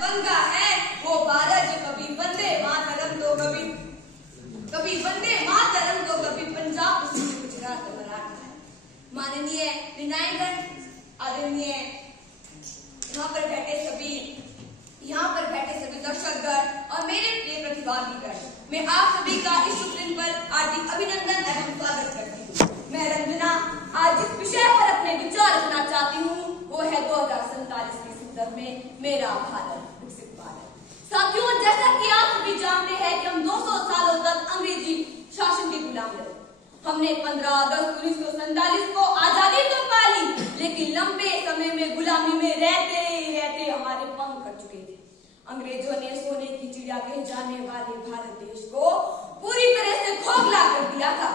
बनता है वो भारत जो कभी वंदे मातरम तो कभी वंदे मातरम तो कभी पंजाब गुजरात मराठा है। माननीय विनायकगण, आदरणीय यहाँ पर बैठे सभी दर्शकगण और मेरे प्रिय प्रतिभागीगण, मैं आप सभी का इस शुभ दिन पर हार्दिक अभिनंदन एवं स्वागत करती हूँ। मैं रंजना आज जिस विषय पर अपने विचार रखना चाहती हूँ वो है 2047 के संदर्भ में मेरा भारत, विकसित भारत। साथियों, जैसा कि आप सभी जानते हैं कि हम 200 सालों तक अंग्रेजी शासन के गुलाम रहे। हमने 15 अगस्त 1947 को आजादी तो पा ली, लेकिन लंबे समय में गुलामी में रहते रहते हमारे पंख कट चुके थे। अंग्रेजों ने सोने की चिड़िया कहे जाने वाले भारत देश को पूरी तरह से खोखला कर दिया था।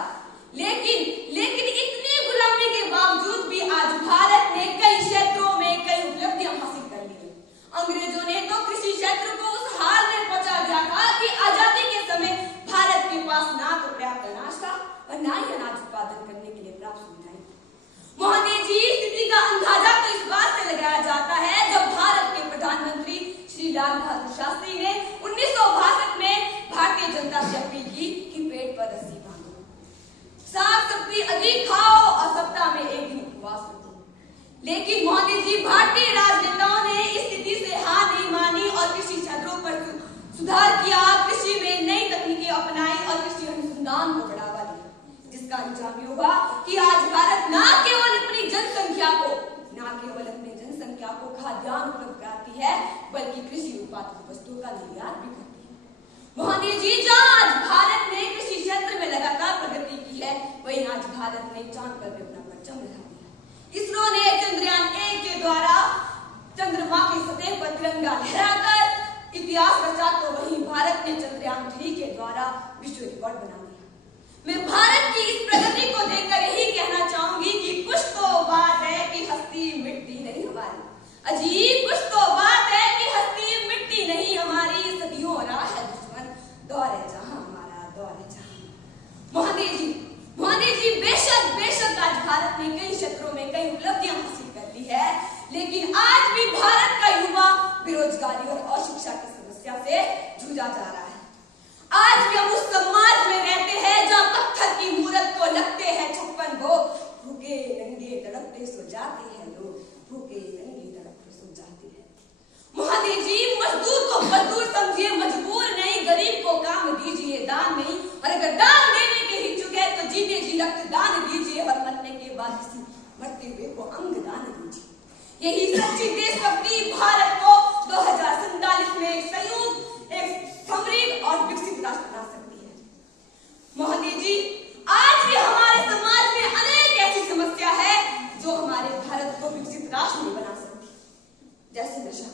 लेकिन इतनी गुलामी के बावजूद भी आज भारत ने कई क्षेत्रों में कई उपलब्धियां हासिल कर ली। अंग्रेजों ने तो कृषि क्षेत्र को उस हाल में पहुंचा दिया था कि आजादी के समय भारत के पास ना तो पर्याप्त अनाज था और ना ही अनाज उत्पादन करने के लिए पर्याप्त सुविधाएं। मोहन जी, स्थिति का अंदाजा तो इस बात से लगाया जाता है जब भारत के प्रधानमंत्री श्री लाल बहादुर शास्त्री ने 1962 में भारतीय जनता से अपील की कि पेट पर रस्सी बांधो, साग सब्जी अधिक खाओ और सप्ताह में एक दिन उपवास रखो। लेकिन मोदी जी, भारतीय राजनेताओं ने इस स्थिति से हार नहीं मानी और कृषि क्षेत्रों पर सुधार किया, कृषि में नई तकनीकें अपनाई और कृषि अनुसंधान को बढ़ावा दिया, जिसका अंजाम ये हुआ कि आज भारत न केवल अपनी जनसंख्या को खाद्यान्न उपलब्ध कराती है, बल्कि कृषि उत्पादित वस्तुओं का निर्यात भी करती है। मोहन जी, जहाँ आज भारत ने कृषि क्षेत्र में लगातार प्रगति की है, वहीं आज भारत ने चांद पर भी अपना परचम लगा दिया। इसरो ने चंद्रयान 1 के द्वारा चंद्रमा की सतह पर तिरंगा लहराकर इतिहास रचा, तो वहीं भारत ने चंद्रयान 3 के द्वारा विश्व रिकॉर्ड बना दिया। मैं भारत की इस प्रगति को देखकर यही कहना चाहूंगी कि कुछ तो बात है कि हस्ती मिटती नहीं हमारी। अजीब कुछ तो बात है कि हस्ती मिटती नहीं हमारी, सदियों राह है दुश्मन, दौर है जहां हमारा, दौर है जहां। मोहन जी, बेशक आज भारत ने कई क्षेत्रों में कई उपलब्धियां हासिल कर ली है, लेकिन आज भी भारत का युवा बेरोजगारी और अशिक्षा की समस्या से जूझा जा रहा है। आज भी हम उस समाज में रहते हैं जहाँ पत्थर की मूरत को लगते हैं 56 भोग, भूखे नंगे तड़पते सो जाते हैं लोग, भूखे नंगे तड़पते सो जाते हैं। मोहन जी, मजदूर को मजदूर समझिए, मजबूर नहीं, गरीब को काम दीजिए, दान नहीं, और अगर दान देने के इच्छुक है तो जीते जी रक्तदान दीजिए और मरने के बाद किसी मरते हुए को अंग दान दीजिए। यही सच्ची देशभक्ति भारत को 2047 में एक समृद्ध और विकसित राष्ट्र बना सकती है। मोहन जी, आज भी हमारे समाज में अनेक ऐसी समस्या है जो हमारे भारत को विकसित राष्ट्र नहीं बना सकती, जैसे नशा।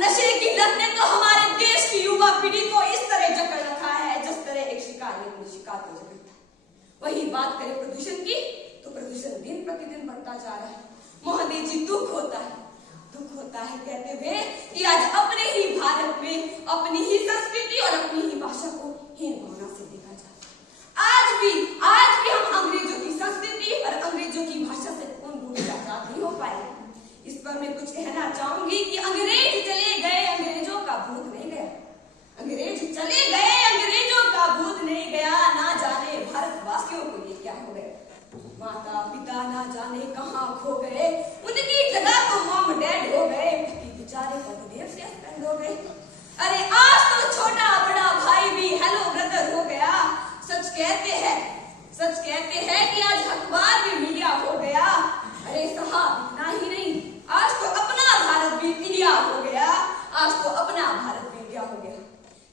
नशे की लत ने तो हमारे देश की युवा पीढ़ी को इस तरह जकड़ रखा है जिस तरह एक शिकार को जकड़ता है। वही बात करें प्रदूषण की, तो प्रदूषण दिन प्रतिदिन बढ़ता जा रहा है। मोहन जी, दुख होता है कहते हुए कि आज अपने ही भारत में अपनी ही संस्कृति और अपनी ही भाषा को हीन भावना से देखा जाता है। आज भी हम अंग्रेजों की संस्कृति और अंग्रेजों की भाषा से पूर्ण रूप से आजाद नहीं हो पाए। इस पर मैं कुछ कहना चाहूंगी कि अंग्रेज चले गए, अंग्रेजों का भूत नहीं गया। अंग्रेज चले गए, अंग्रेजों का भूत नहीं गया। ना जाने भारतवासियों को ये क्या हो गया, माता पिता ना जाने कहाँ खो गए, उनकी जगह तो मॉम डैड हो गए, पति बेचारे पतिदेव से स्पेंड हो गए। अरे आज तो छोटा बड़ा भाई भी हेलो ब्रदर हो गया। सच कहते हैं कि आज अखबार भी मीडिया हो गया। अरे साहब, इतना ही नहीं, आज तो अपना भारत भी इंडिया हो गया।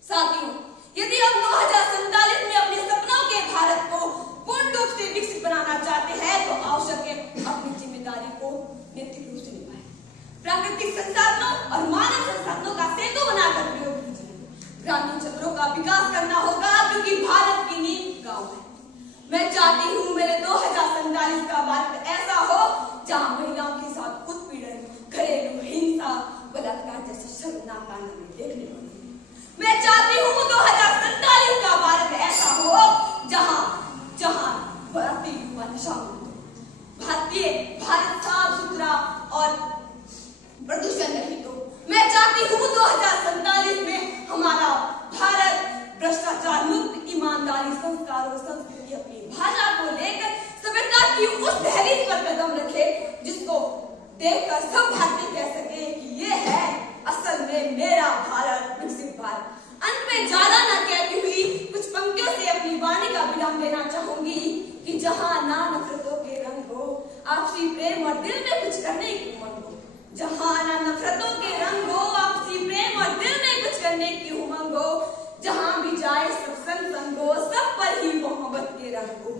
साथियों, यदि हम 2047 में अपने सपनों के भारत को पूर्ण रूप से विकसित बनाना चाहते हैं तो आवश्यक है अपनी जिम्मेदारी को नैतिक रूप से निभाएं। प्राकृतिक संसाधनों और मानव संसाधनों का सेतु बनाकर प्रयोग कीजिए। ग्रामीण क्षेत्रों का विकास करना होगा क्योंकि भारत की नींव गांव है। मैं चाहती हूँ मेरे 2047 का भारत ऐसा हो जहाँ महिलाओं के साथ उत्पीड़न, घरेलू हिंसा, बलात्कार जैसे शर्मनाक कांड देखने को मिले। मैं चाहती हूँ 2047 का भारत ऐसा हो जहाँ भारतीय युवा नशा मुक्त हो, भारत साफ सुथरा और प्रदूषण रहित हो। मैं चाहती हूँ देखकर सब भारतीय कह सके कि ये है असल में मेरा भारत, विकसित भारत। अंत में ज्यादा न कहती हुई कुछ पंक्तियों से अपनी वाणी का विराम देना चाहूंगी कि जहां ना नफरतों के रंग हो, आपसी प्रेम और दिल में कुछ करने की उमंग हो। जहां ना नफरतों के रंग हो, आपसी प्रेम और दिल में कुछ करने की उमंग हो। जहां भी जाए सब संग हो, सब पर ही मोहब्बत के रंग हो।